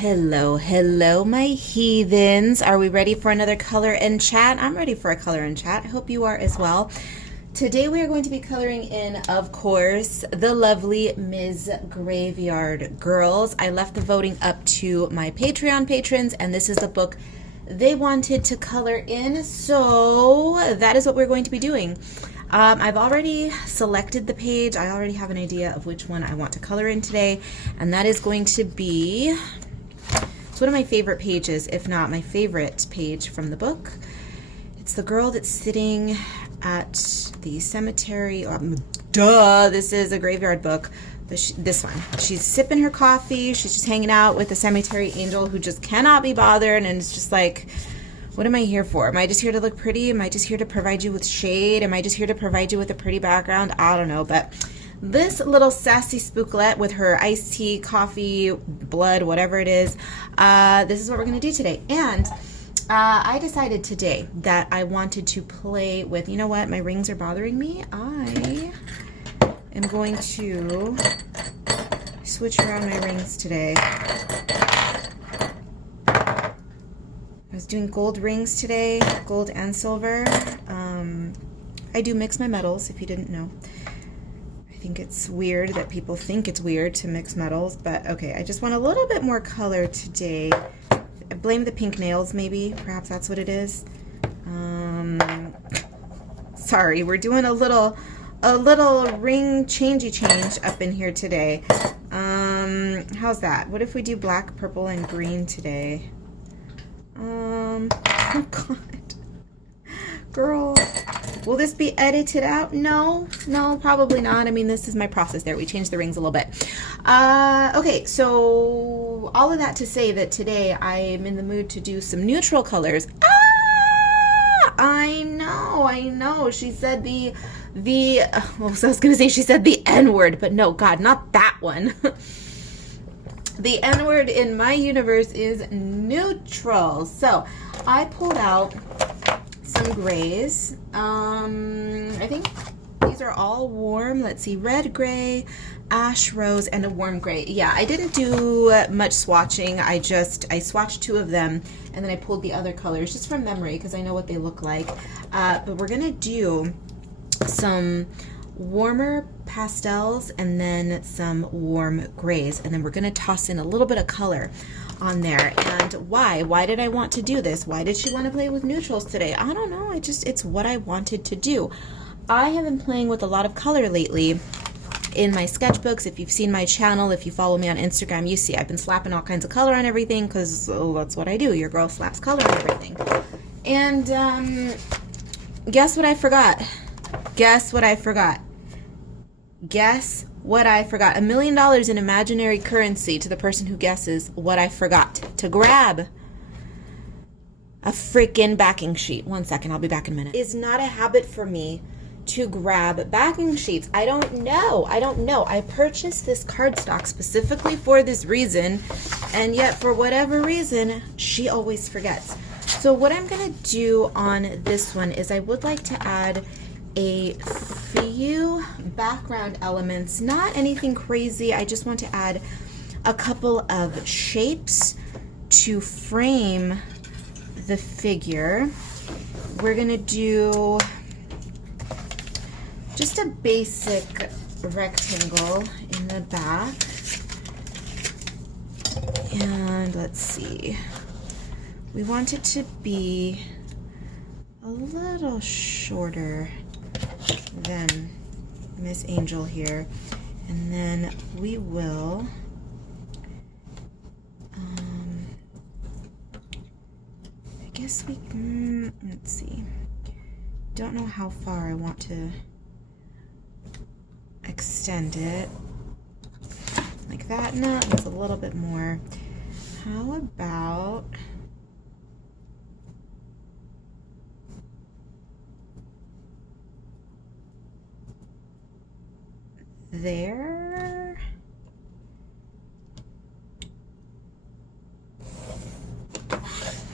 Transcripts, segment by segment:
Hello, hello, my heathens. Are we ready for another color and chat? I'm ready for a color and chat. I hope you are as well. Today we are going to be coloring in, of course, the lovely Ms. Graveyard Girls. I left the voting up to my Patreon patrons, and this is the book they wanted to color in, so that is what we're going to be doing. I've already selected the page. I already have an idea of which one I want to color in today, and that is going to be, it's one of my favorite pages, if not my favorite page from the book. It's the girl that's sitting at the cemetery. This is a graveyard book. This one. She's sipping her coffee. She's just hanging out with a cemetery angel who just cannot be bothered, and it's just like, what am I here for? Am I just here to look pretty? Am I just here to provide you with shade? Am I just here to provide you with a pretty background? I don't know, but this little sassy spooklet with her iced tea, coffee, blood, whatever it is, this is what we're going to do today. And I decided today that I wanted to play with, you know what, my rings are bothering me. I am going to switch around my rings today. I was doing gold rings today, gold and silver. I do mix my metals, if you didn't know. I think it's weird that people think it's weird to mix metals, but okay, I just want a little bit more color today. I blame the pink nails, maybe. Perhaps that's what it is. Sorry, we're doing a little ring changey change up in here today. How's that? What if we do black, purple, and green today? Oh God. Girl, will this be edited out? No, probably not. I mean, this is my process there. We changed the rings a little bit. Okay, so all of that to say that today I am in the mood to do some neutral colors. I know. She said I was going to say she said the N-word, but no, God, not that one. The N-word in my universe is neutral. So I pulled out some grays. I think these are all warm. Let's see, red, gray, ash, rose, and a warm gray. Yeah, I didn't do much swatching. I swatched two of them, and then I pulled the other colors just from memory because I know what they look like. But we're gonna do some warmer pastels and then some warm grays, and then we're gonna toss in a little bit of color on there. And why did I want to do this? Why did she want to play with neutrals today? I don't know. It's what I wanted to do. I have been playing with a lot of color lately in my sketchbooks. If you've seen my channel, if you follow me on Instagram, you see I've been slapping all kinds of color on everything because that's what I do. Your girl slaps color on everything. And guess what I forgot? Guess what I forgot? Guess what I forgot? $1 million in imaginary currency to the person who guesses what I forgot to grab. A freaking backing sheet. 1 second, I'll be back in a minute. It's not a habit for me to grab backing sheets. I don't know. I purchased this cardstock specifically for this reason, and yet for whatever reason, she always forgets. So what I'm gonna do on this one is I would like to add a few background elements, not anything crazy. I just want to add a couple of shapes to frame the figure. We're gonna do just a basic rectangle in the back, and let's see, we want it to be a little shorter than Miss Angel here, and then we will I guess we let's see, don't know how far I want to extend it, like that. No, it's a little bit more. How about there?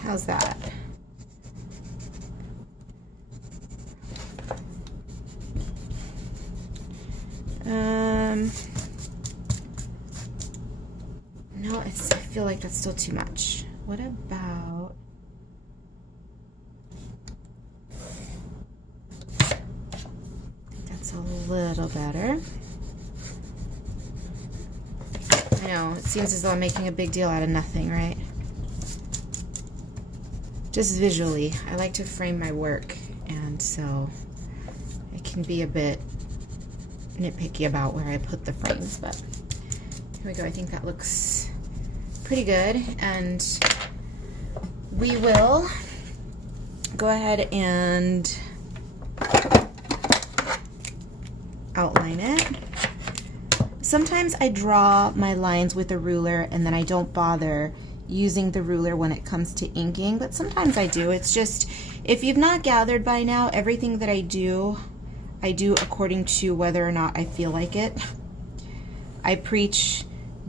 How's that? No, I feel like that's still too much. What about... That's a little better. I know, it seems as though I'm making a big deal out of nothing, right? Just visually, I like to frame my work, and so I can be a bit nitpicky about where I put the frames, but here we go. I think that looks pretty good, and we will go ahead and outline it. Sometimes I draw my lines with a ruler and then I don't bother using the ruler when it comes to inking, but sometimes I do. It's just, if you've not gathered by now, everything that I do according to whether or not I feel like it. I preach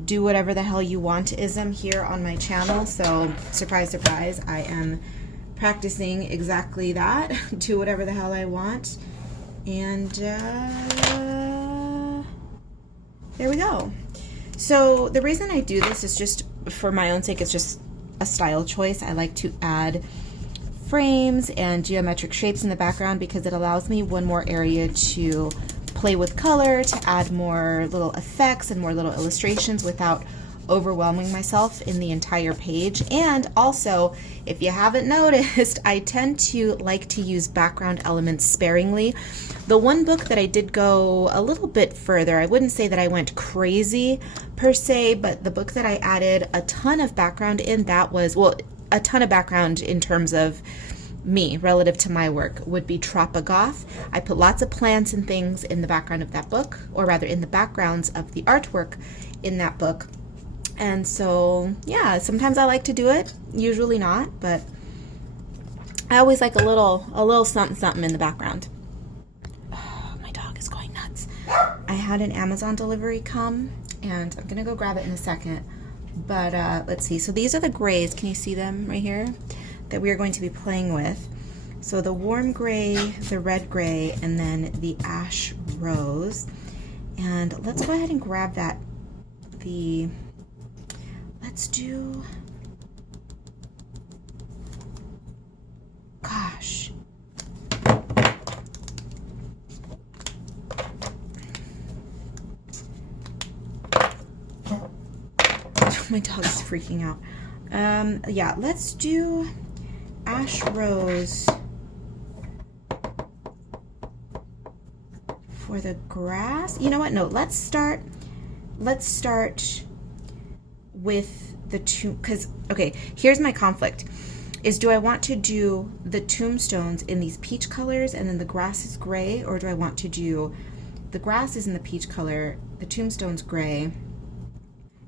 do whatever the hell you want-ism here on my channel, so surprise, surprise, I am practicing exactly that. Do whatever the hell I want, and there we go. So the reason I do this is just for my own sake. It's just a style choice. I like to add frames and geometric shapes in the background because it allows me one more area to play with color, to add more little effects and more little illustrations without overwhelming myself in the entire page. And also, if you haven't noticed, I tend to like to use background elements sparingly. The one book that I did go a little bit further, I wouldn't say that I went crazy per se, but the book that I added a ton of background in, that was, well, a ton of background in terms of me relative to my work, would be Tropigoth. I put lots of plants and things in the background of that book, or rather in the backgrounds of the artwork in that book. And so, yeah, sometimes I like to do it, usually not, but I always like a little something something in the background. Oh, my dog is going nuts. I had an Amazon delivery come, and I'm gonna go grab it in a second, but let's see. So these are the grays, can you see them right here, that we are going to be playing with. So the warm gray, the red gray, and then the ash rose. And let's go ahead and grab that, let's do, gosh. My dog is freaking out. Yeah, let's do ash rose for the grass. You know what? No, let's start with the tomb, because, okay, here's my conflict, is do I want to do the tombstones in these peach colors and then the grass is gray, or do I want to do the grass is in the peach color, the tombstone's gray?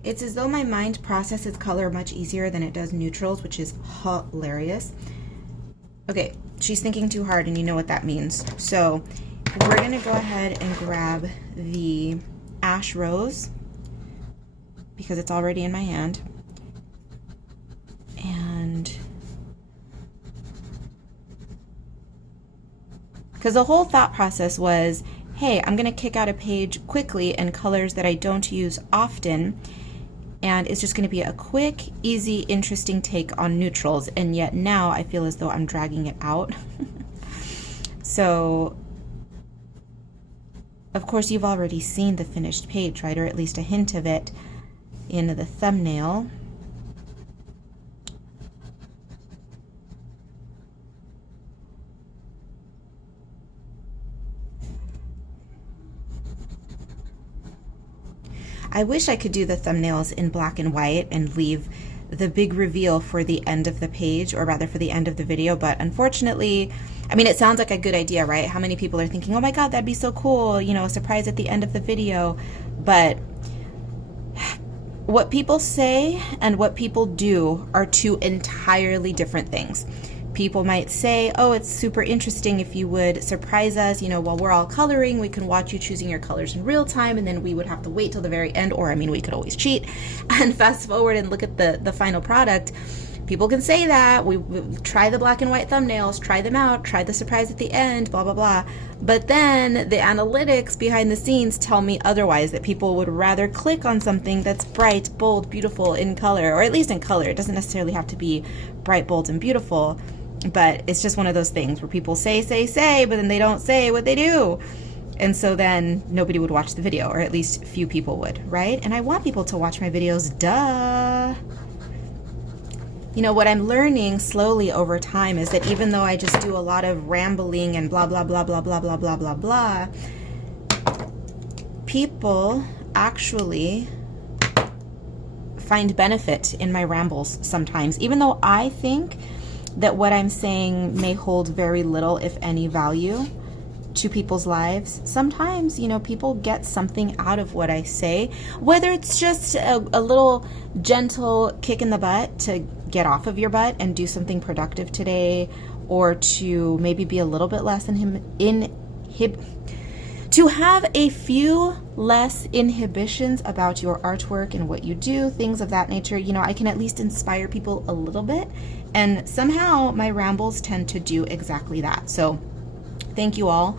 It's as though my mind processes color much easier than it does neutrals, which is hilarious. Okay, she's thinking too hard, and you know what that means. So we're gonna go ahead and grab the ash rose because it's already in my hand. And because the whole thought process was, hey, I'm gonna kick out a page quickly in colors that I don't use often, and it's just gonna be a quick, easy, interesting take on neutrals, and yet now I feel as though I'm dragging it out. So, of course, you've already seen the finished page, right? Or at least a hint of it in the thumbnail. I wish I could do the thumbnails in black and white and leave the big reveal for the end of the page, or rather for the end of the video, but unfortunately, I mean, it sounds like a good idea, right? How many people are thinking, oh my god, that'd be so cool, you know, a surprise at the end of the video, but what people say and what people do are two entirely different things. People might say, oh, it's super interesting if you would surprise us, you know, while we're all coloring, we can watch you choosing your colors in real time, and then we would have to wait till the very end, or I mean, we could always cheat and fast forward and look at the final product. People can say that. We try the black and white thumbnails, try them out, try the surprise at the end, blah, blah, blah. But then the analytics behind the scenes tell me otherwise, that people would rather click on something that's bright, bold, beautiful in color, or at least in color. It doesn't necessarily have to be bright, bold, and beautiful, but it's just one of those things where people say, but then they don't say what they do. And so then nobody would watch the video, or at least few people would, right? And I want people to watch my videos, duh. You know, what I'm learning slowly over time is that even though I just do a lot of rambling and blah, blah, blah, blah, blah, blah, blah, blah, blah, people actually find benefit in my rambles sometimes, even though I think that what I'm saying may hold very little, if any, value to people's lives. Sometimes, you know, people get something out of what I say, whether it's just a little gentle kick in the butt to get off of your butt and do something productive today, or to maybe be a little bit less to have a few less inhibitions about your artwork and what you do, things of that nature. You know, I can at least inspire people a little bit, and somehow my rambles tend to do exactly that. So thank you all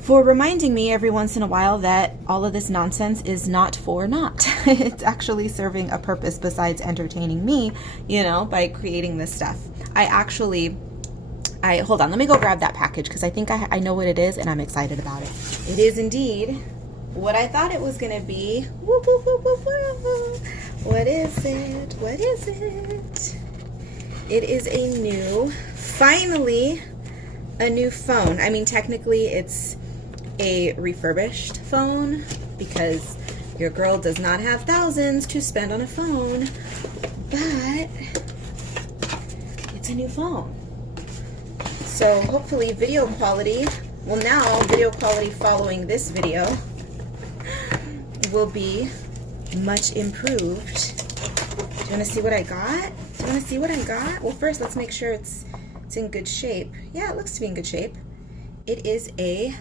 for reminding me every once in a while that all of this nonsense is not for naught. It's actually serving a purpose besides entertaining me, you know, by creating this stuff. Hold on, let me go grab that package, because I think I know what it is and I'm excited about it. It is indeed what I thought it was going to be. Woo, woo, woo, woo, woo. What is it? What is it? It is finally a new phone. I mean, technically it's a refurbished phone, because your girl does not have thousands to spend on a phone, but it's a new phone. So hopefully video quality, well, now video quality following this video will be much improved. Do you want to see what I got? Well, first let's make sure it's in good shape. Yeah, it looks to be in good shape. It is a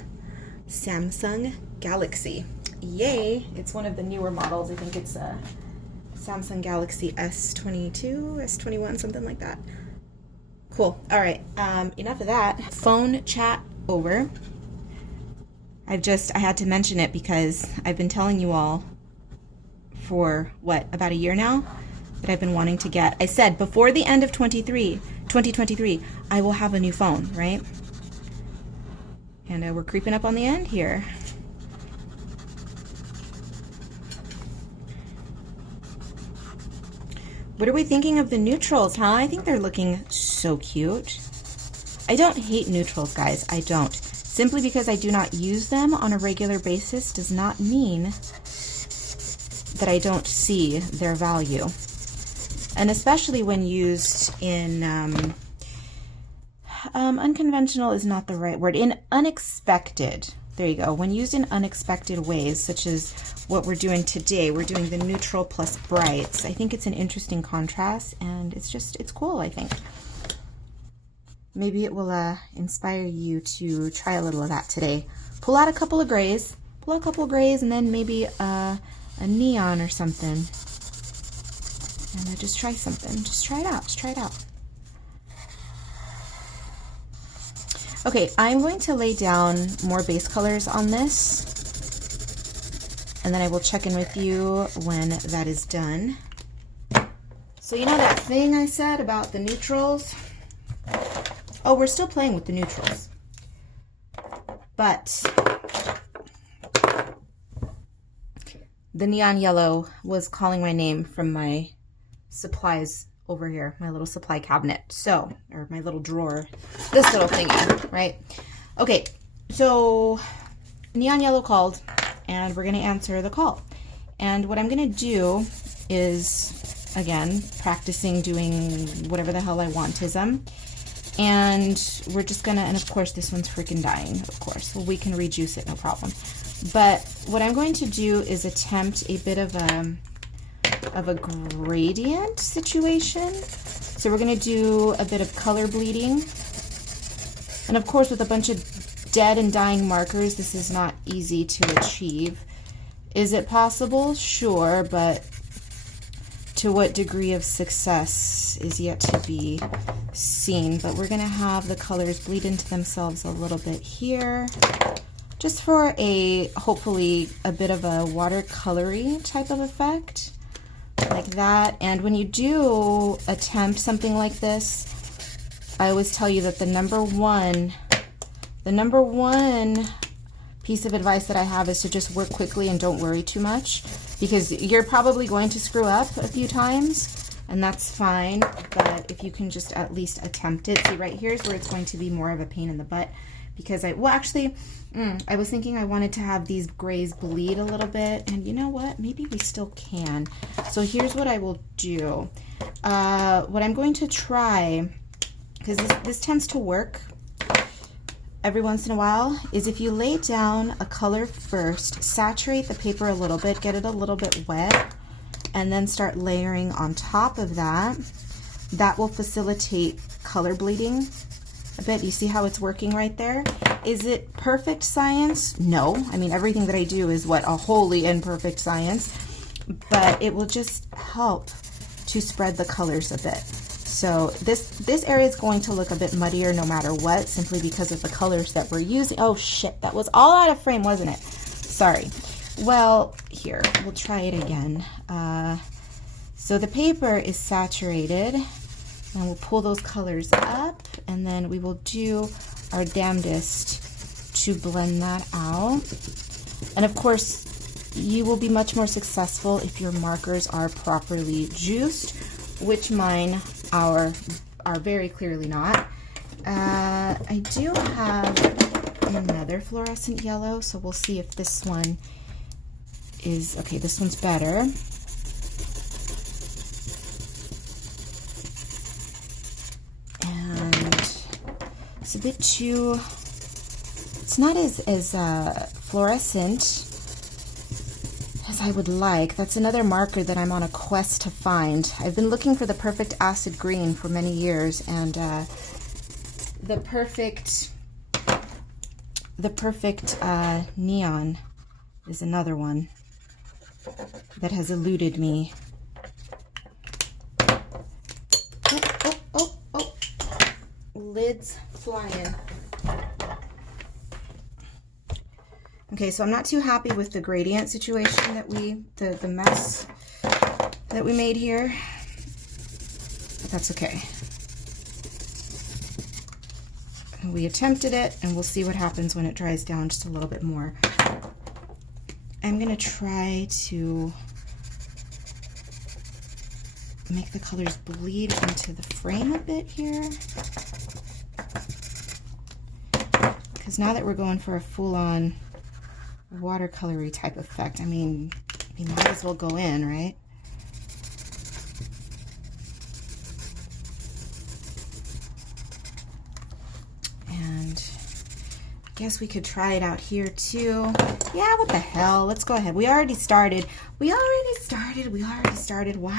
Samsung Galaxy. Yay! It's one of the newer models. I think it's a Samsung Galaxy S22, S21, something like that. Cool. All right. Enough of that. Phone chat over. I had to mention it because I've been telling you all for about a year now that I've been wanting to get. I said before the end of 2023, I will have a new phone, right? And we're creeping up on the end here. What are we thinking of the neutrals, huh? I think they're looking so cute. I don't hate neutrals, guys. I don't. Simply because I do not use them on a regular basis does not mean that I don't see their value. And especially when used in, unconventional is not the right word, in unexpected. There you go. When used in unexpected ways, such as what we're doing today, we're doing the neutral plus brights. I think it's an interesting contrast, and it's cool, I think. Maybe it will inspire you to try a little of that today. Pull out a couple of grays, and then maybe a neon or something. And just try something. Just try it out. Okay, I'm going to lay down more base colors on this, and then I will check in with you when that is done. So you know that thing I said about the neutrals? Oh, we're still playing with the neutrals. But the neon yellow was calling my name from my supplies over here, my little supply cabinet. So, or my little drawer, this little thingy, right? Okay, so neon yellow called, and we're gonna answer the call. And what I'm gonna do is, again, practicing doing whatever the hell I wantism. And we're just gonna, and of course this one's freaking dying, of course. Well, we can rejuice it, no problem. But what I'm going to do is attempt a bit of a gradient situation. So we're going to do a bit of color bleeding. And of course, with a bunch of dead and dying markers, this is not easy to achieve. Is it possible? Sure, but To what degree of success is yet to be seen, but we're going to have the colors bleed into themselves a little bit here, just for a, hopefully, a bit of a watercolory type of effect, like that. And when you do attempt something like this, I always tell you that the number one piece of advice that I have is to just work quickly and don't worry too much, because you're probably going to screw up a few times, and that's fine. But if you can just at least attempt it. See, right here's where it's going to be more of a pain in the butt, because I was thinking I wanted to have these grays bleed a little bit, and you know what? Maybe we still can. So here's what I will do. What I'm going to try, because this tends to work every once in a while, is if you lay down a color first, saturate the paper a little bit, get it a little bit wet, and then start layering on top of that. That will facilitate color bleeding a bit. You see how it's working right there? Is it perfect science? No. I mean, everything that I do is what, a wholly imperfect science, but it will just help to spread the colors a bit. So this area is going to look a bit muddier no matter what, simply because of the colors that we're using. Oh shit, that was all out of frame, wasn't it? Sorry. Well, here, we'll try it again. So the paper is saturated, and we'll pull those colors up, and then we will do our damnedest to blend that out. And of course, you will be much more successful if your markers are properly juiced, which mine are very clearly not. I do have another fluorescent yellow, so we'll see if this one is, okay, this one's better. And it's a bit too, it's not as fluorescent as I would like. That's another marker that I'm on a quest to find. I've been looking for the perfect acid green for many years, and the perfect neon is another one that has eluded me. Oh, lids flying. Okay, so I'm not too happy with the gradient situation that the mess that we made here, but that's okay. We attempted it, and we'll see what happens when it dries down just a little bit more. I'm gonna try to make the colors bleed into the frame a bit here, because now that we're going for a full-on watercolory type effect, I mean, we might as well go in, right? And I guess we could try it out here too. Yeah, what the hell? Let's go ahead. We already started. Why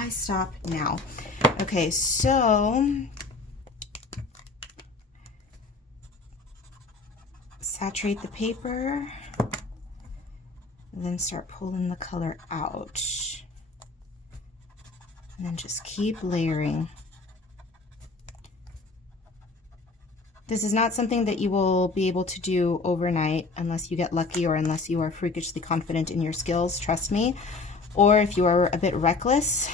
stop now? Okay, so saturate the paper, and then start pulling the color out, and then just keep layering. This is not something that you will be able to do overnight unless you get lucky, or unless you are freakishly confident in your skills, trust me. Or if you are a bit reckless,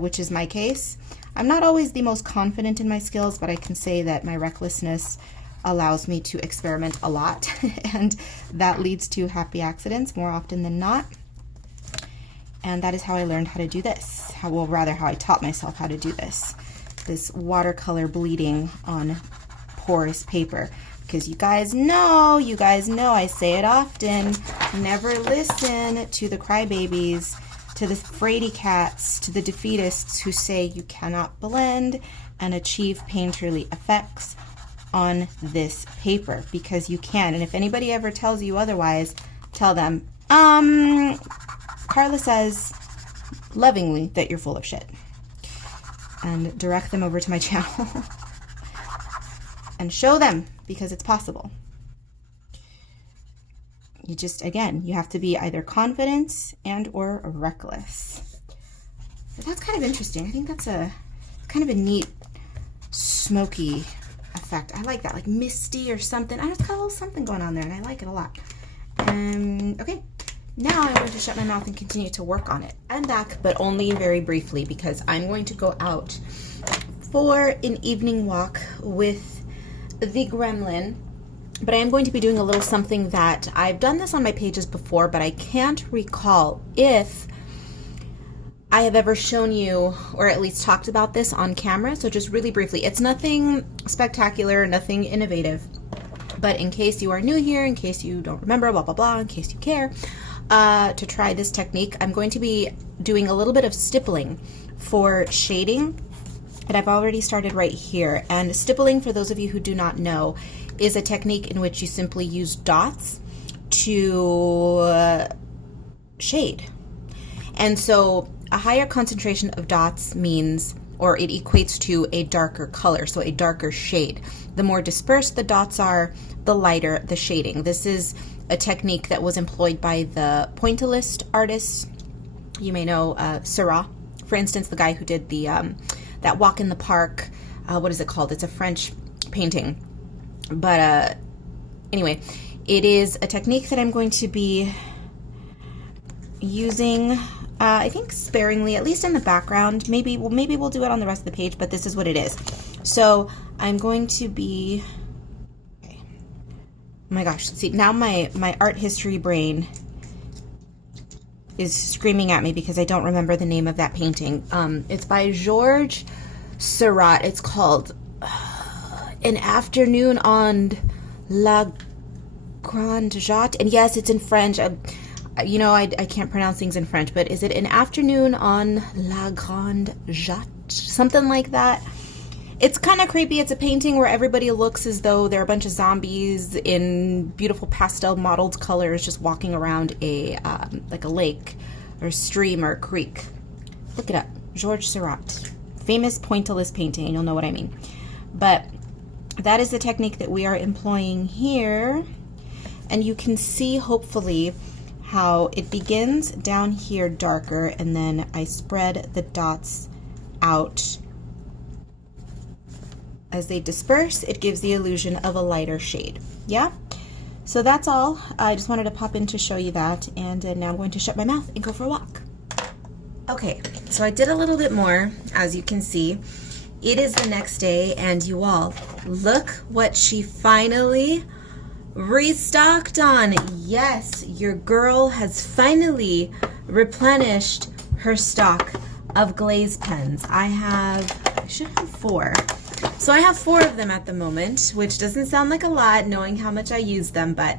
which is my case. I'm not always the most confident in my skills, but I can say that my recklessness allows me to experiment a lot, and that leads to happy accidents more often than not. And that is how I learned how to do this. Well, rather how I taught myself how to do this watercolor bleeding on porous paper. Because you guys know, I say it often, never listen to the crybabies, to the fraidy cats, to the defeatists who say you cannot blend and achieve painterly effects on this paper, because you can. And if anybody ever tells you otherwise, tell them, Karla says lovingly that you're full of shit, and direct them over to my channel and show them, because it's possible. You just, again, you have to be either confident and or reckless. That's kind of interesting. I think that's a kind of a neat smoky effect. I like that, like misty or something. I just got a little something going on there, and I like it a lot. Okay, now I'm going to shut my mouth and continue to work on it. I'm back, but only very briefly, because I'm going to go out for an evening walk with the gremlin. But I am going to be doing a little something that I've done this on my pages before, but I can't recall if I have ever shown you or at least talked about this on camera. So just really briefly, it's nothing spectacular, nothing innovative, but in case you are new here, in case you don't remember, blah, blah, blah, in case you care to try this technique, I'm going to be doing a little bit of stippling for shading. And I've already started right here. And stippling, for those of you who do not know, is a technique in which you simply use dots to shade. And so a higher concentration of dots means, or it equates to a darker color, so a darker shade. The more dispersed the dots are, the lighter the shading. This is a technique that was employed by the pointillist artists. You may know Seurat, for instance, the guy who did the that walk in the park. What is it called? It's a French painting. But anyway, it is a technique that I'm going to be using, I think sparingly, at least in the background. Maybe we'll do it on the rest of the page, but this is what it is. So I'm going to be, okay. Oh my gosh, see, now my art history brain is screaming at me because I don't remember the name of that painting. It's by Georges Seurat. It's called An Afternoon on La Grande Jatte. And yes, it's in French. You know, I can't pronounce things in French, but is it An Afternoon on La Grande Jatte? Something like that. It's kind of creepy. It's a painting where everybody looks as though they're a bunch of zombies in beautiful pastel mottled colors just walking around a like a lake or stream or creek. Look it up. Georges Seurat. Famous pointillist painting, and you'll know what I mean. But that is the technique that we are employing here. And you can see, hopefully, how it begins down here darker, and then I spread the dots out. As they disperse, it gives the illusion of a lighter shade. Yeah? So that's all. I just wanted to pop in to show you that, and now I'm going to shut my mouth and go for a walk. Okay, so I did a little bit more, as you can see. It is the next day, and you all, look what she finally restocked on. Yes, your girl has finally replenished her stock of Glaze pens. I should have 4. So I have 4 of them at the moment, which doesn't sound like a lot knowing how much I use them, but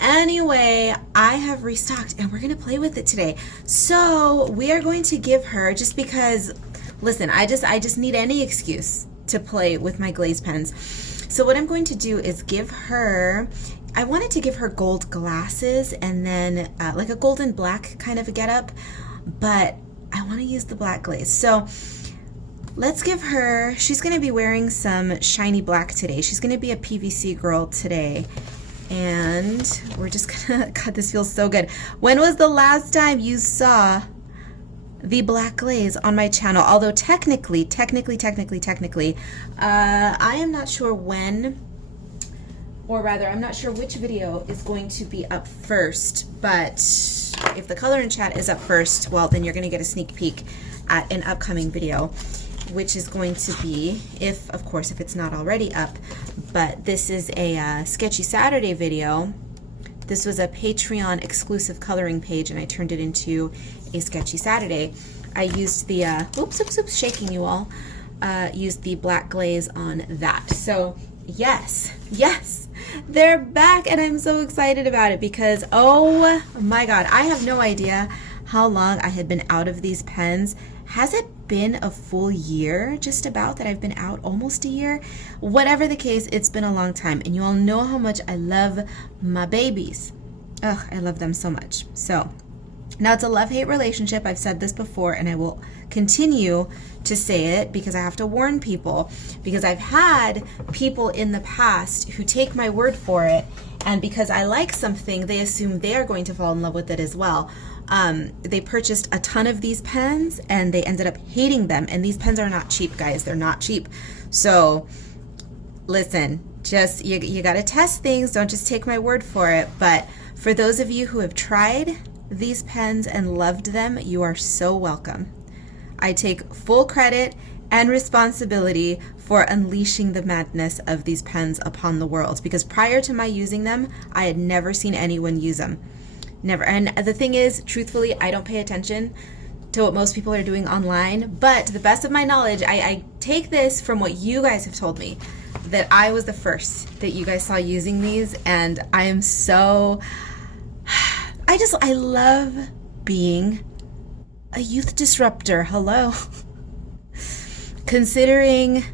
anyway, I have restocked and we're gonna play with it today. So we are going to give her, just because, listen, I just need any excuse to play with my Glaze pens. So what I'm going to do is give her, I wanted to give her gold glasses and then like a golden black kind of a getup, but I want to use the black glaze. So let's give her, she's going to be wearing some shiny black today. She's going to be a PVC girl today. And we're just going to, God, this feels so good. When was the last time you saw the black glaze on my channel? Although technically, I am not sure when, or rather, I'm not sure which video is going to be up first, but if the color in chat is up first, well, then you're going to get a sneak peek at an upcoming video, which is going to be, if it's not already up, but this is a Sketchy Saturday video. This was a Patreon exclusive coloring page, and I turned it into a Sketchy Saturday. I used the, oops, shaking you all, used the black glaze on that. So yes, they're back, and I'm so excited about it because, oh my God, I have no idea how long I had been out of these pens. Has it been a full year, just about, that I've been out? Almost a year? Whatever the case, it's been a long time, and you all know how much I love my babies. Ugh, I love them so much. So now it's a love-hate relationship. I've said this before, and I will continue to say it because I have to warn people, because I've had people in the past who take my word for it, and because I like something, they assume they are going to fall in love with it as well. they purchased a ton of these pens and they ended up hating them. And these pens are not cheap, guys. They're not cheap. So listen, just you got to test things. Don't just take my word for it. But for those of you who have tried these pens and loved them, you are so welcome. I take full credit and responsibility for unleashing the madness of these pens upon the world, because prior to my using them, I had never seen anyone use them. Never. And the thing is, truthfully, I don't pay attention to what most people are doing online, but to the best of my knowledge, I take this from what you guys have told me, that I was the first that you guys saw using these, and I am so, I love being a youth disruptor. Hello. Considering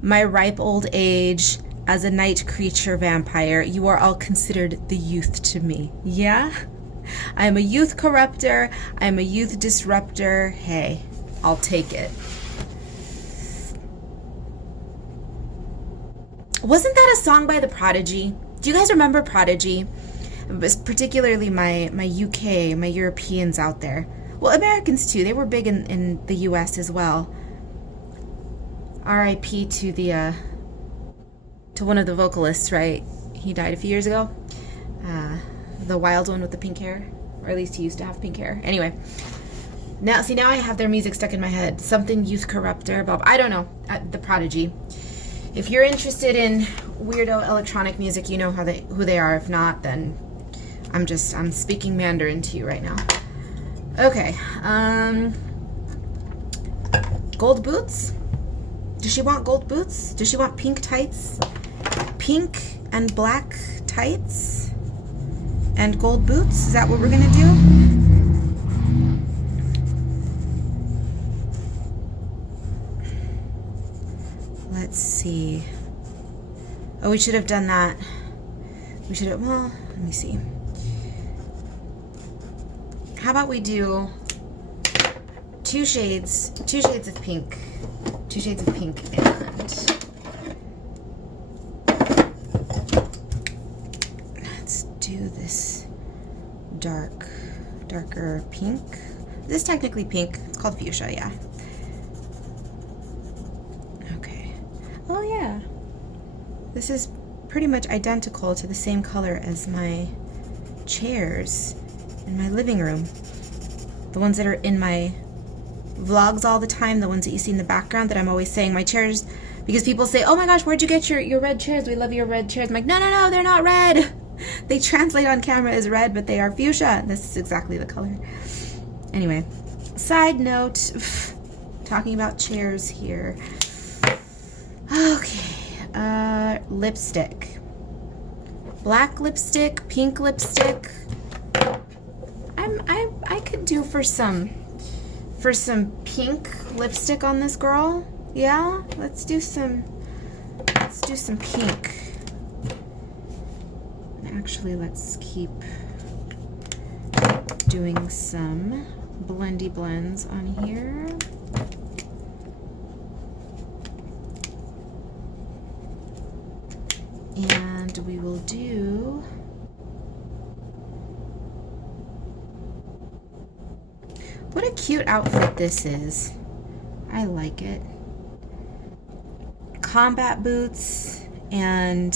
my ripe old age as a night creature vampire, you are all considered the youth to me. Yeah? I am a youth corrupter. I am a youth disruptor. Hey, I'll take it. Wasn't that a song by The Prodigy? Do you guys remember Prodigy? It was particularly my UK, my Europeans out there. Well, Americans too. They were big in the US as well. R.I.P. to one of the vocalists, right? He died a few years ago. The wild one with the pink hair, or at least he used to have pink hair. Anyway, now I have their music stuck in my head. Something Youth Corrupter, Bob. I don't know. The Prodigy. If you're interested in weirdo electronic music, you know who they are. If not, then I'm speaking Mandarin to you right now. Okay. Gold boots. Does she want gold boots? Does she want pink tights? Pink and black tights? And gold boots? Is that what we're gonna do? Let's see. Oh, we should have done that. We should have, well, let me see. How about we do two shades of pink. 2 shades of pink, and let's do this darker pink. This is technically pink. It's called fuchsia, yeah. Okay. Oh yeah. This is pretty much identical to the same color as my chairs in my living room. The ones that are in my vlogs all the time, the ones that you see in the background that I'm always saying my chairs, because people say, oh my gosh, where'd you get your red chairs? We love your red chairs. I'm like, no, they're not red. They translate on camera as red, but they are fuchsia. This is exactly the color. Anyway, side note, talking about chairs here. Okay, lipstick. Black lipstick, pink lipstick. I could do for some pink lipstick on this girl. Yeah, let's do some pink. Actually, let's keep doing some blendy blends on here. And we will do what a cute outfit this is. I like it. Combat boots and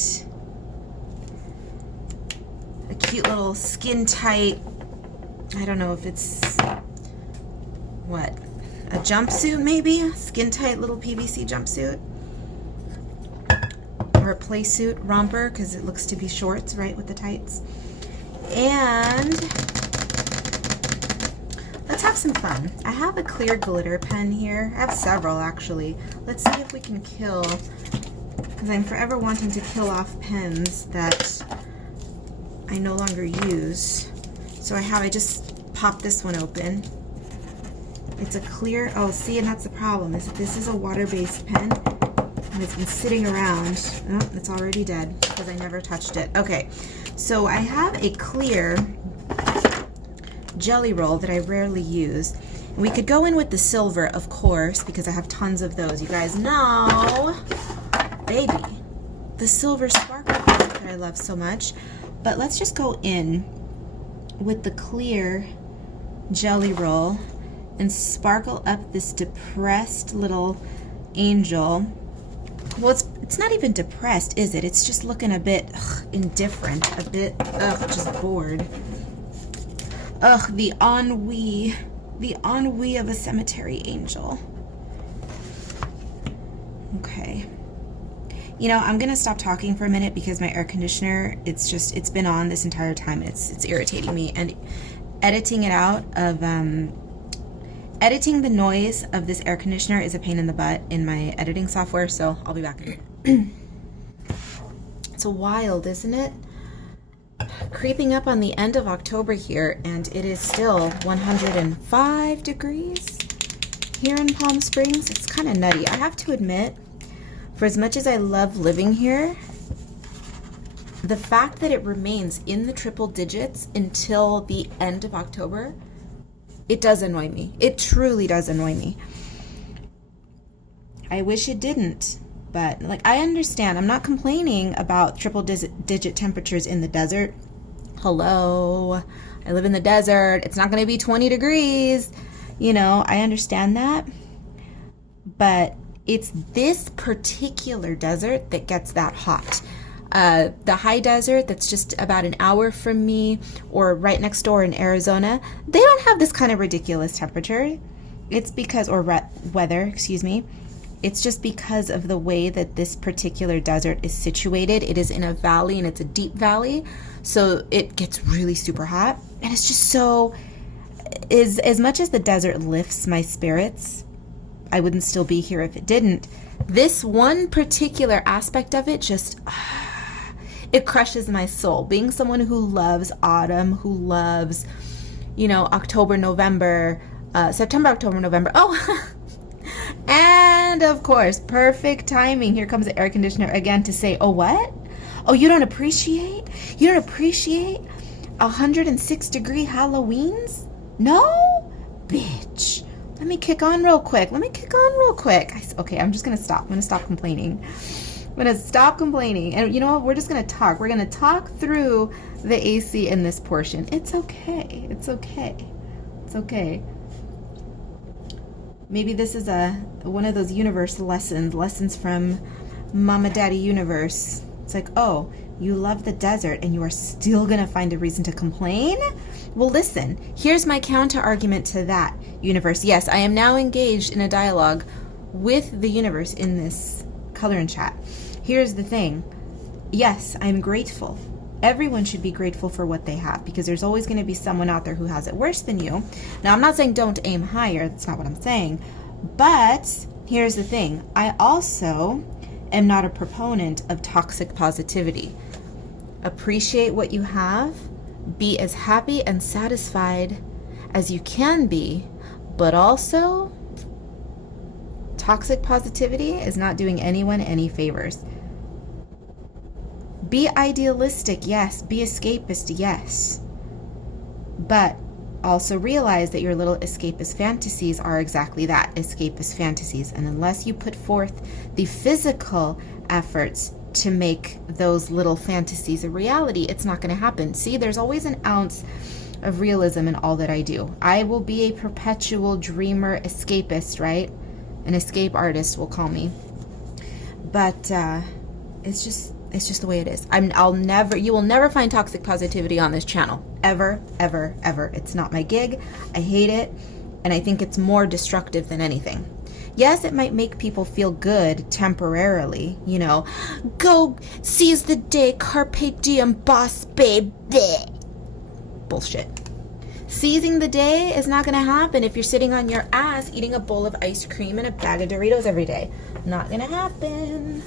a cute little skin tight, I don't know if it's, what, a jumpsuit maybe? Skin tight little PVC jumpsuit. Or a play suit romper, because it looks to be shorts, right, with the tights. And let's have some fun. I have a clear glitter pen here. I have several, actually. Let's see if we can kill, because I'm forever wanting to kill off pens that I no longer use. So I just popped this one open. It's a clear, oh, see, and that's the problem, is that this is a water-based pen, and it's been sitting around. Oh, it's already dead, because I never touched it. Okay, so I have a clear jelly roll that I rarely use. And we could go in with the silver, of course, because I have tons of those. You guys know, baby, the silver sparkle pen that I love so much. But let's just go in with the clear jelly roll and sparkle up this depressed little angel. Well, it's not even depressed, is it? It's just looking a bit indifferent, a bit just bored. The ennui of a cemetery angel. Okay. You know, I'm gonna stop talking for a minute because my air conditioner, it's been on this entire time. It's irritating me, and editing it out of editing the noise of this air conditioner is a pain in the butt in my editing software, so I'll be back. It's wild, isn't it? Creeping up on the end of October here, and it is still 105 degrees here in Palm Springs. It's kind of nutty. I have to admit, for as much as I love living here, the fact that it remains in the triple digits until the end of October, it does annoy me. It truly does annoy me. I wish it didn't, but like, I understand. I'm not complaining about triple digit temperatures in the desert. Hello, I live in the desert. It's not going to be 20 degrees. You know, I understand that, but it's this particular desert that gets that hot. The high desert that's just about an hour from me, or right next door in Arizona, they don't have this kind of ridiculous temperature. It's because, or weather, excuse me. It's just because of the way that this particular desert is situated. It is in a valley, and it's a deep valley, so it gets really super hot. And it's just so, as much as the desert lifts my spirits, I wouldn't still be here if it didn't. This one particular aspect of it just, it crushes my soul. Being someone who loves autumn, who loves, you know, October, November, September, October, November. Oh, and of course, perfect timing. Here comes the air conditioner again to say, oh, what? Oh, you don't appreciate 106 degree Halloweens? No? Bitch. Let me kick on real quick. Okay, I'm just going to stop. I'm going to stop complaining. And you know what? We're just going to talk. We're going to talk through the AC in this portion. It's okay. Maybe this is one of those universe lessons from Mama Daddy Universe. It's like, oh, you love the desert and you are still going to find a reason to complain? Well, listen, here's my counter argument to that, universe. Yes, I am now engaged in a dialogue with the universe in this color and chat. Here's the thing. Yes, I'm grateful. Everyone should be grateful for what they have, because there's always going to be someone out there who has it worse than you. Now, I'm not saying don't aim higher. That's not what I'm saying. But here's the thing. I also am not a proponent of toxic positivity. Appreciate what you have. Be as happy and satisfied as you can be, but also toxic positivity is not doing anyone any favors. Be idealistic, yes. Be escapist, yes. But also realize that your little escapist fantasies are exactly that, escapist fantasies. And unless you put forth the physical efforts to make those little fantasies a reality, it's not going to happen. See, there's always an ounce of realism in all that I do. I will be a perpetual dreamer escapist, right? An escape artist will call me. But it's just the way it is. You will never find toxic positivity on this channel. Ever, ever, ever. It's not my gig. I hate it. And I think it's more destructive than anything. Yes, it might make people feel good temporarily, you know. Go seize the day, carpe diem, boss babe. Bleh. Bullshit. Seizing the day is not going to happen if you're sitting on your ass eating a bowl of ice cream and a bag of Doritos every day. Not going to happen.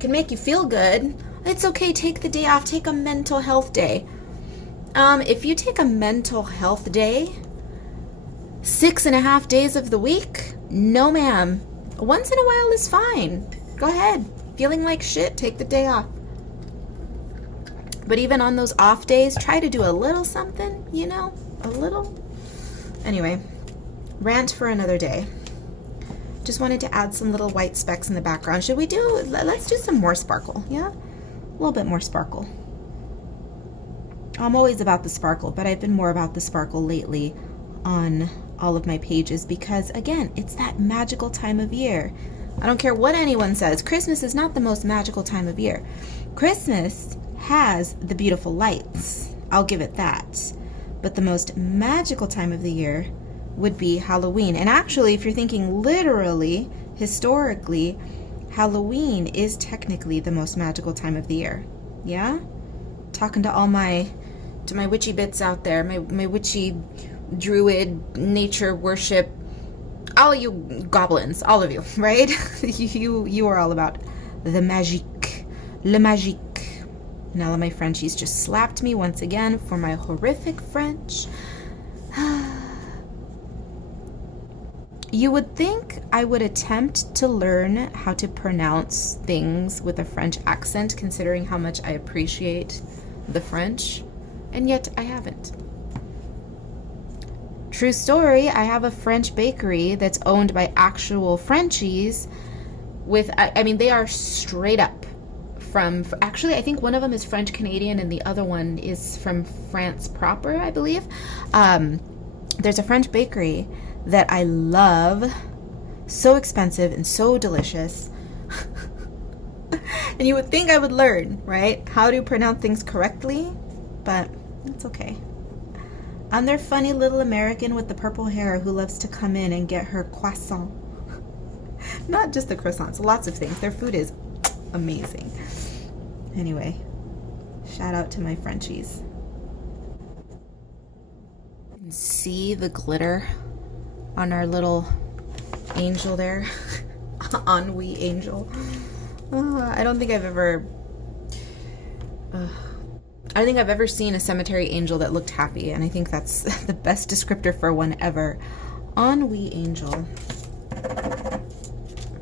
Can make you feel good. It's okay. Take the day off. Take a mental health day. If you take a mental health day, 6.5 days of the week, no ma'am. Once in a while is fine. Go ahead. Feeling like shit, take the day off. But even on those off days, try to do a little something, you know, a little. Anyway, rant for another day. Just wanted to add some little white specks in the background. Let's do some more sparkle, yeah? A little bit more sparkle. I'm always about the sparkle, but I've been more about the sparkle lately on all of my pages because, again, it's that magical time of year. I don't care what anyone says. Christmas is not the most magical time of year. Christmas has the beautiful lights. I'll give it that. But the most magical time of the year would be Halloween. And actually, if you're thinking literally, historically, Halloween is technically the most magical time of the year. Yeah? Talking to all my witchy bits out there, my witchy druid nature worship, all you goblins, all of you, right? you are all about the magique, le magique. And all of my Frenchies just slapped me once again for my horrific French. You would think I would attempt to learn how to pronounce things with a French accent, considering how much I appreciate the French, and yet I haven't. True story, I have a French bakery that's owned by actual Frenchies with, I mean, they are straight up from, actually, I think one of them is French Canadian and the other one is from France proper, I believe. There's a French bakery that I love, so expensive and so delicious. And you would think I would learn, right, how to pronounce things correctly, but it's okay. I'm their funny little American with the purple hair who loves to come in and get her croissant. Not just the croissants, lots of things. Their food is amazing. Anyway, shout out to my Frenchies. See the glitter on our little angel there. Ennui angel. I don't think I've ever seen a cemetery angel that looked happy, and I think that's the best descriptor for one ever. Ennui angel.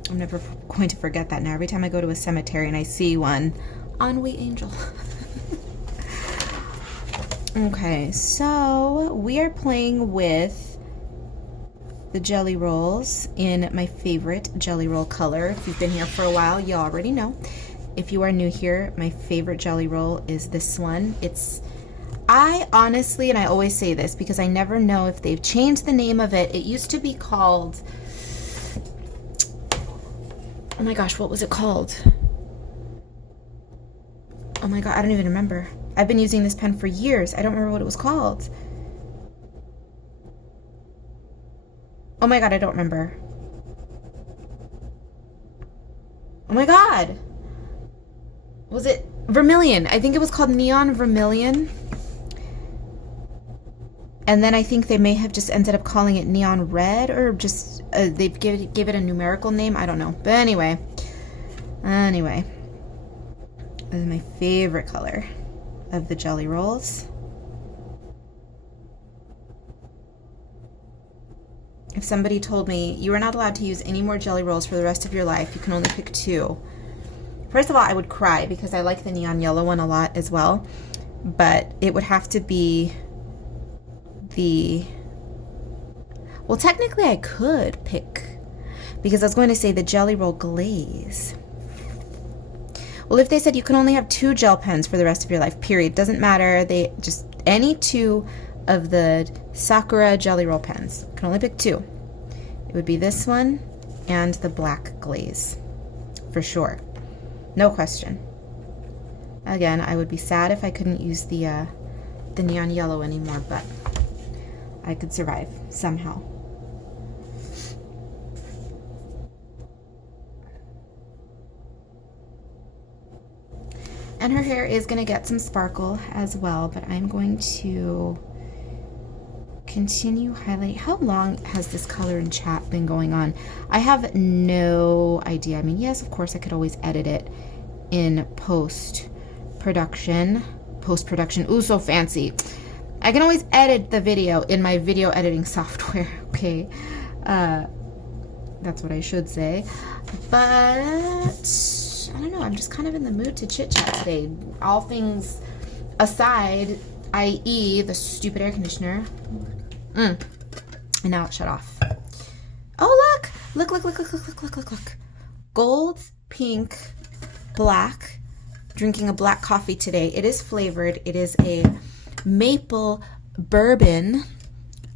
I'm never going to forget that now. Every time I go to a cemetery and I see one, ennui angel. Okay, so we are playing with the jelly rolls in my favorite jelly roll color. If you've been here for a while, you already know. If you are new here, my favorite jelly roll is this one. I honestly, and I always say this because I never know if they've changed the name of it. It used to be called, oh my gosh, what was it called? Oh my god, I don't even remember. I've been using this pen for years. I don't remember what it was called. Oh my god, I don't remember. Oh my god! Was it Vermilion? I think it was called Neon Vermilion. And then I think they may have just ended up calling it Neon Red, or just they gave it a numerical name. I don't know. But anyway. This is my favorite color of the jelly rolls. If somebody told me you are not allowed to use any more jelly rolls for the rest of your life, you can only pick 2. First of all, I would cry because I like the neon yellow one a lot as well, but it would have to be well, technically I could pick, because I was going to say the jelly roll glaze. Well, if they said you can only have 2 gel pens for the rest of your life, period, doesn't matter, they just, any 2 of the Sakura jelly roll pens, you can only pick 2. It would be this one and the black glaze, for sure. No question. Again, I would be sad if I couldn't use the neon yellow anymore, but I could survive somehow. And her hair is going to get some sparkle as well, but I'm going to continue highlighting. How long has this color in chat been going on? I have no idea. I mean, yes, of course, I could always edit it in post-production. Ooh, so fancy. I can always edit the video in my video editing software, okay? That's what I should say. But I don't know, I'm just kind of in the mood to chit-chat today. All things aside, i.e. the stupid air conditioner. And now it shut off. Oh, look! Look. Gold, pink, black. Drinking a black coffee today. It is flavored. It is a maple bourbon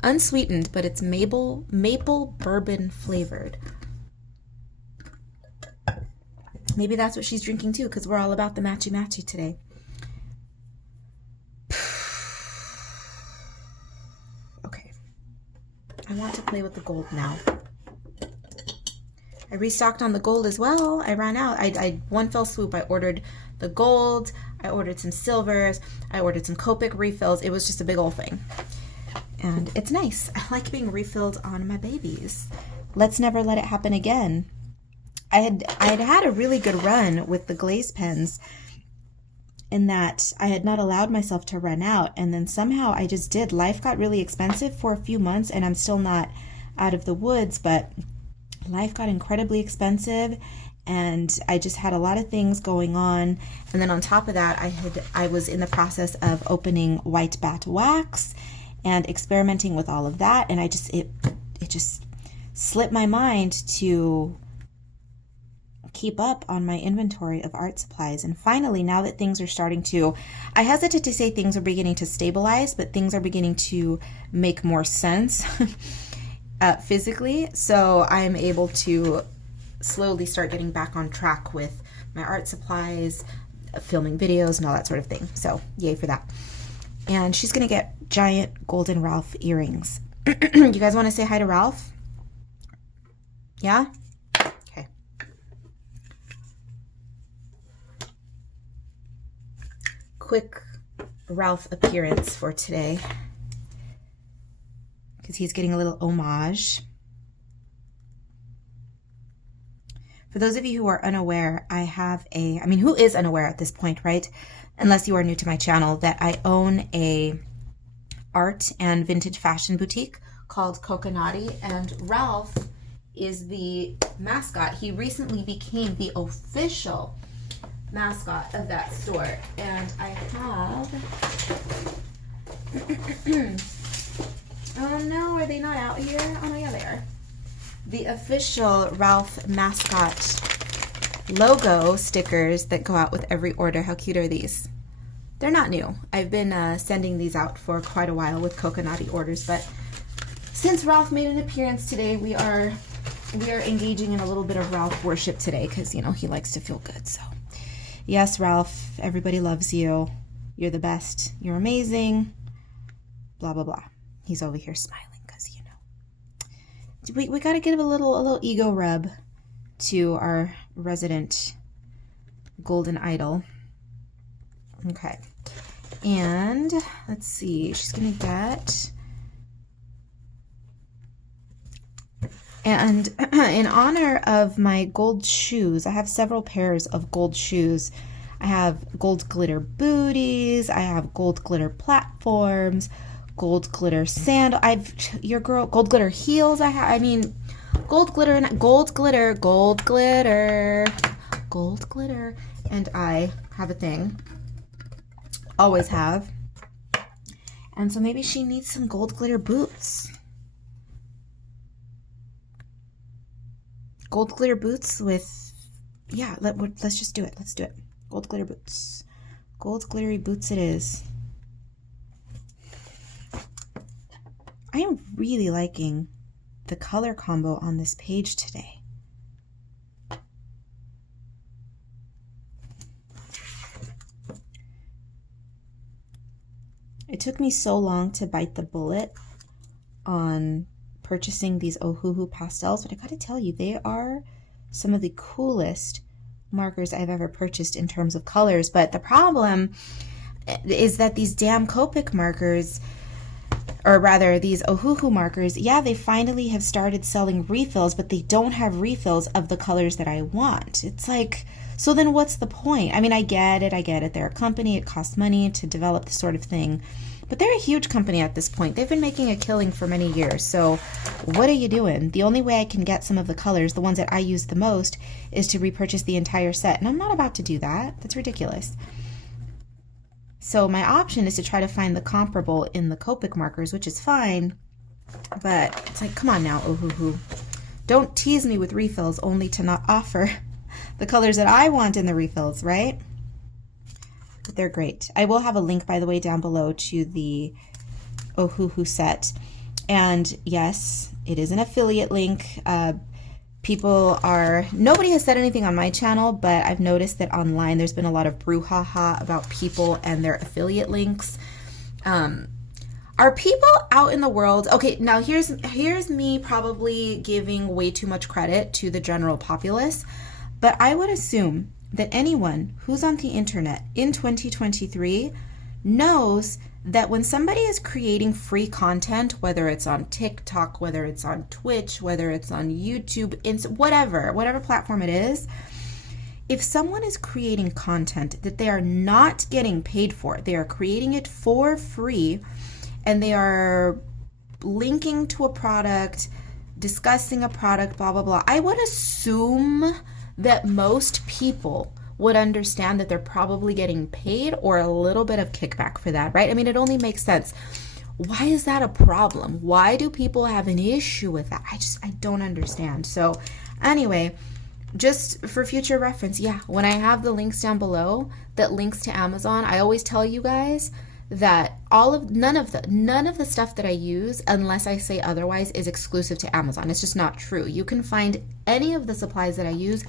unsweetened, but it's maple bourbon flavored. Maybe that's what she's drinking too, because we're all about the matchy-matchy today. Okay. I want to play with the gold now. I restocked on the gold as well. I ran out. I one fell swoop. I ordered the gold. I ordered some silvers. I ordered some Copic refills. It was just a big old thing. And it's nice. I like being refilled on my babies. Let's never let it happen again. I had a really good run with the Glaze pens in that I had not allowed myself to run out, and then somehow I just did. Life got really expensive for a few months, and I'm still not out of the woods, but life got incredibly expensive, and I just had a lot of things going on. And then on top of that, I was in the process of opening white bat wax and experimenting with all of that, and it just slipped my mind to keep up on my inventory of art supplies. And finally, now that things are starting to, I hesitate to say things are beginning to stabilize, but things are beginning to make more sense physically. So I'm able to slowly start getting back on track with my art supplies, filming videos, and all that sort of thing. So yay for that. And she's gonna get giant golden Ralph earrings. You guys want to say hi to Ralph? Yeah? Okay. Quick Ralph appearance for today, because he's getting a little homage. For those of you who are unaware, who is unaware at this point, right? Unless you are new to my channel, that I own a art and vintage fashion boutique called Coconati, and Ralph is the mascot. He recently became the official mascot of that store, and I have oh no, are they not out here? Oh no, yeah, they are. The official Ralph mascot logo stickers that go out with every order. How cute are these? They're not new. I've been sending these out for quite a while with Coconati orders, but since Ralph made an appearance today, we are engaging in a little bit of Ralph worship today, because, you know, he likes to feel good. So yes, Ralph, everybody loves you. You're the best. You're amazing. Blah, blah, blah. He's over here smiling because, you know, we got to give a little ego rub to our resident golden idol. Okay. And let's see, she's going to get, and in honor of my gold shoes, I have several pairs of gold shoes. I have gold glitter booties, I have gold glitter platforms, gold glitter sandal, gold glitter heels. Gold glitter, and I have a thing. Always have. And so maybe she needs some gold glitter boots. Gold glitter boots with, yeah, let's just do it. Let's do it. Gold glitter boots. Gold glittery boots it is. I am really liking the color combo on this page today. It took me so long to bite the bullet on purchasing these Ohuhu pastels, but I gotta tell you, they are some of the coolest markers I've ever purchased in terms of colors. But the problem is that these damn Copic markers, or rather these Ohuhu markers, yeah, they finally have started selling refills, but they don't have refills of the colors that I want. It's like, so then what's the point? I mean, I get it. They're a company, it costs money to develop this sort of thing, but they're a huge company at this point. They've been making a killing for many years, so what are you doing? The only way I can get some of the colors, the ones that I use the most, is to repurchase the entire set, and I'm not about to do that. That's ridiculous. So my option is to try to find the comparable in the Copic markers, which is fine, but it's like, come on now, Ohuhu. Don't tease me with refills only to not offer the colors that I want in the refills, right? But they're great. I will have a link, by the way, down below to the Ohuhu set. And yes, it is an affiliate link. Nobody has said anything on my channel, but I've noticed that online there's been a lot of brouhaha about people and their affiliate links. Are people out in the world, okay, now here's me probably giving way too much credit to the general populace, but I would assume that anyone who's on the internet in 2023 knows that when somebody is creating free content, whether it's on TikTok, whether it's on Twitch, whether it's on YouTube, whatever platform it is, if someone is creating content that they are not getting paid for, they are creating it for free, and they are linking to a product, discussing a product, blah, blah, blah, I would assume that most people would understand that they're probably getting paid or a little bit of kickback for that, right? I mean, it only makes sense. Why is that a problem? Why do people have an issue with that? I don't understand. So anyway, just for future reference, yeah, when I have the links down below that links to Amazon, I always tell you guys that none of the stuff that I use, unless I say otherwise, is exclusive to Amazon. It's just not true. You can find any of the supplies that I use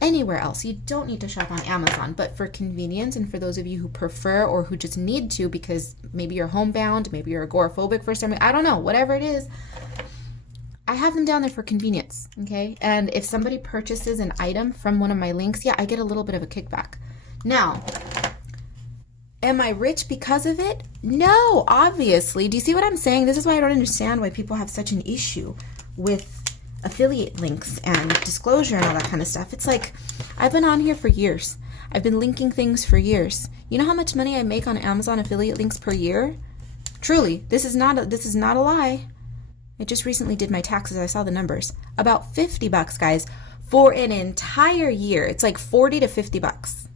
anywhere else. You don't need to shop on Amazon, but for convenience and for those of you who prefer or who just need to because maybe you're homebound, maybe you're agoraphobic for something, I don't know, whatever it is, I have them down there for convenience, okay? And if somebody purchases an item from one of my links, yeah, I get a little bit of a kickback. Now, am I rich because of it? No, obviously. Do you see what I'm saying? This is why I don't understand why people have such an issue with affiliate links and disclosure and all that kind of stuff. It's like, I've been on here for years. I've been linking things for years. You know how much money I make on Amazon affiliate links per year? Truly, this is not a lie. I just recently did my taxes. I saw the numbers. About $50, guys, for an entire year. It's like 40 to 50 bucks.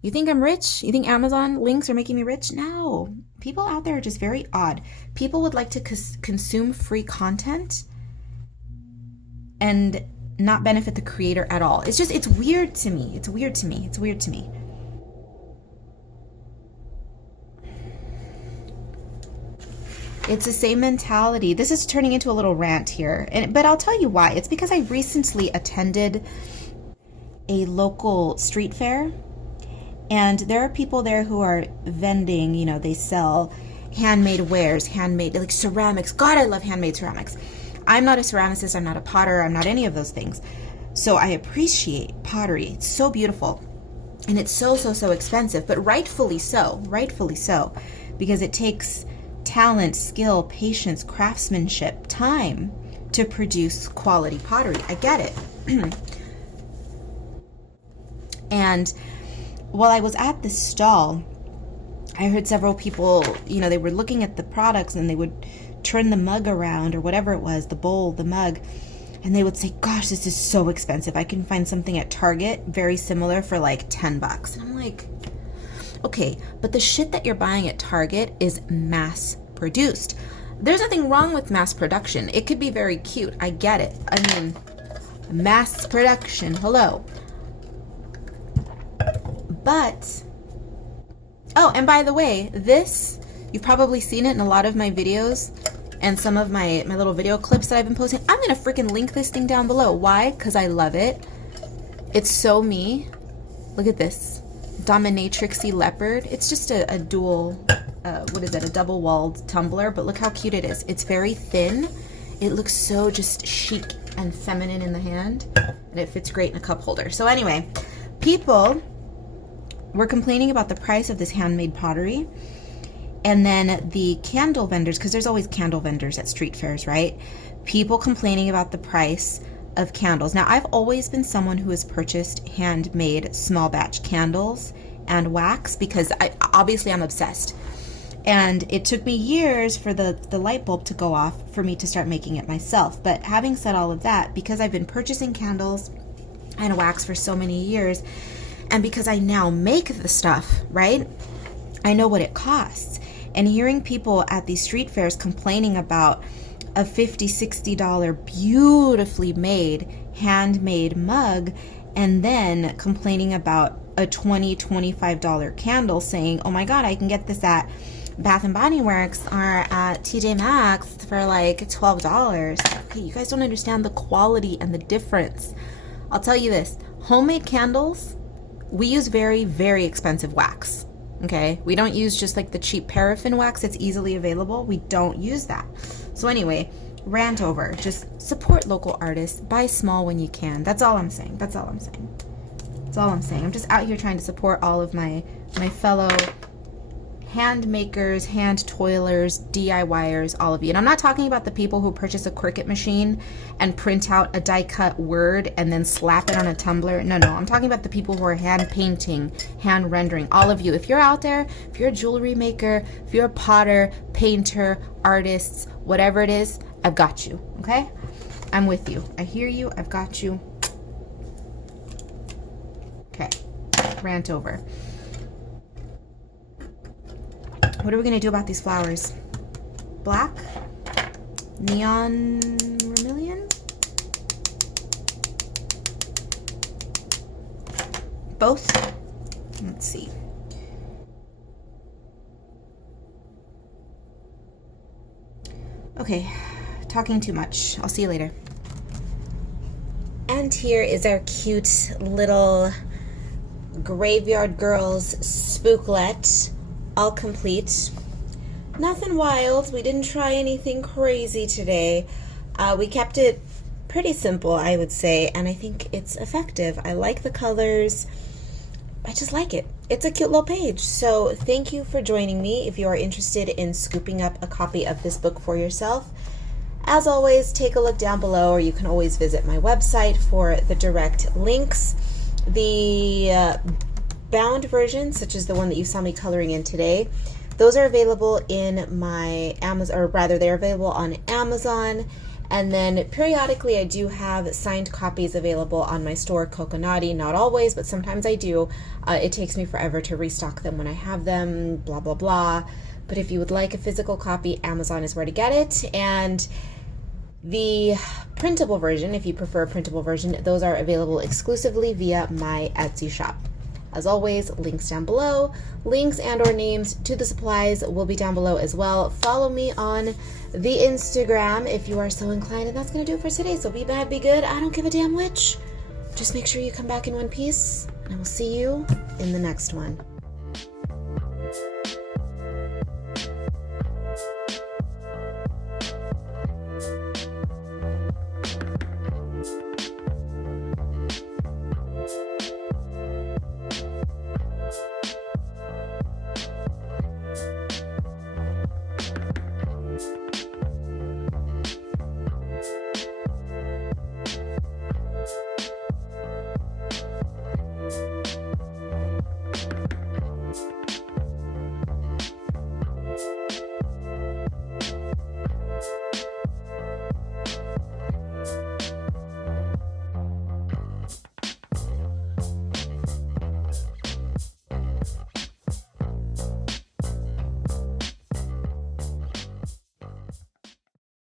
You think I'm rich? You think Amazon links are making me rich? No. People out there are just very odd. People would like to consume free content and not benefit the creator at all. It's weird to me. It's weird to me. It's weird to me. It's the same mentality. This is turning into a little rant here, but I'll tell you why. It's because I recently attended a local street fair, and there are people there who are vending, you know, they sell handmade wares, handmade, like ceramics. God, I love handmade ceramics. I'm not a ceramicist, I'm not a potter, I'm not any of those things. So I appreciate pottery. It's so beautiful. And it's so expensive, but rightfully so, because it takes talent, skill, patience, craftsmanship, time to produce quality pottery. I get it. And while I was at this stall, I heard several people, you know, they were looking at the products and they would turn the mug around or whatever it was, the bowl, the mug, and they would say, gosh, this is so expensive. I can find something at Target very similar for like $10. And I'm like, okay, but the shit that you're buying at Target is mass produced. There's nothing wrong with mass production. It could be very cute. I get it. I mean, mass production, hello. But, oh, and by the way, this, you've probably seen it in a lot of my videos and some of my little video clips that I've been posting. I'm going to freaking link this thing down below. Why? Because I love it. It's so me. Look at this. Dominatrixy leopard. It's just a dual, what is it? A double-walled tumbler, but look how cute it is. It's very thin. It looks so just chic and feminine in the hand, and it fits great in a cup holder. So anyway, people were complaining about the price of this handmade pottery, and then the candle vendors, because there's always candle vendors at street fairs, right? People complaining about the price of candles. Now, I've always been someone who has purchased handmade small batch candles and wax because obviously I'm obsessed. And it took me years for the light bulb to go off for me to start making it myself. But having said all of that, because I've been purchasing candles and wax for so many years, and because I now make the stuff, right? I know what it costs. And hearing people at these street fairs complaining about a $50, $60 beautifully made handmade mug, and then complaining about a $20, $25 candle, saying, oh my God, I can get this at Bath and Body Works are at TJ Maxx for like $12. Okay, you guys don't understand the quality and the difference. I'll tell you this, homemade candles, we use very, very expensive wax. Okay, we don't use just like the cheap paraffin wax that's easily available. We don't use that. So anyway, rant over. Just support local artists. Buy small when you can. That's all I'm saying. That's all I'm saying. That's all I'm saying. I'm just out here trying to support all of my fellow hand makers, hand toilers, DIYers, all of you. And I'm not talking about the people who purchase a Cricut machine and print out a die-cut word and then slap it on a tumbler. No, I'm talking about the people who are hand painting, hand rendering, all of you. If you're out there, if you're a jewelry maker, if you're a potter, painter, artists, whatever it is, I've got you, okay? I'm with you. I hear you. I've got you. Okay, rant over. What are we gonna do about these flowers? Black? Neon vermilion? Both? Let's see. Okay, talking too much. I'll see you later. And here is our cute little Graveyard Girls spooklet. All complete. Nothing wild. We didn't try anything crazy today. We kept it pretty simple, I would say, and I think it's effective. I like the colors. I just like it. It's a cute little page. So thank you for joining me. If you are interested in scooping up a copy of this book for yourself, as always, take a look down below, or you can always visit my website for the direct links. The bound versions, such as the one that you saw me coloring in today, those are available in my Amazon, or rather they're available on Amazon, and then periodically I do have signed copies available on my store, Coconati. Not always, but sometimes I do. It takes me forever to restock them when I have them, blah blah blah. But if you would like a physical copy, Amazon is where to get it. And the printable version, if you prefer a printable version, those are available exclusively via my Etsy shop. As always, links down below. Links and or names to the supplies will be down below as well. Follow me on the Instagram if you are so inclined. And that's going to do it for today. So be bad, be good. I don't give a damn which. Just make sure you come back in one piece. And I will see you in the next one.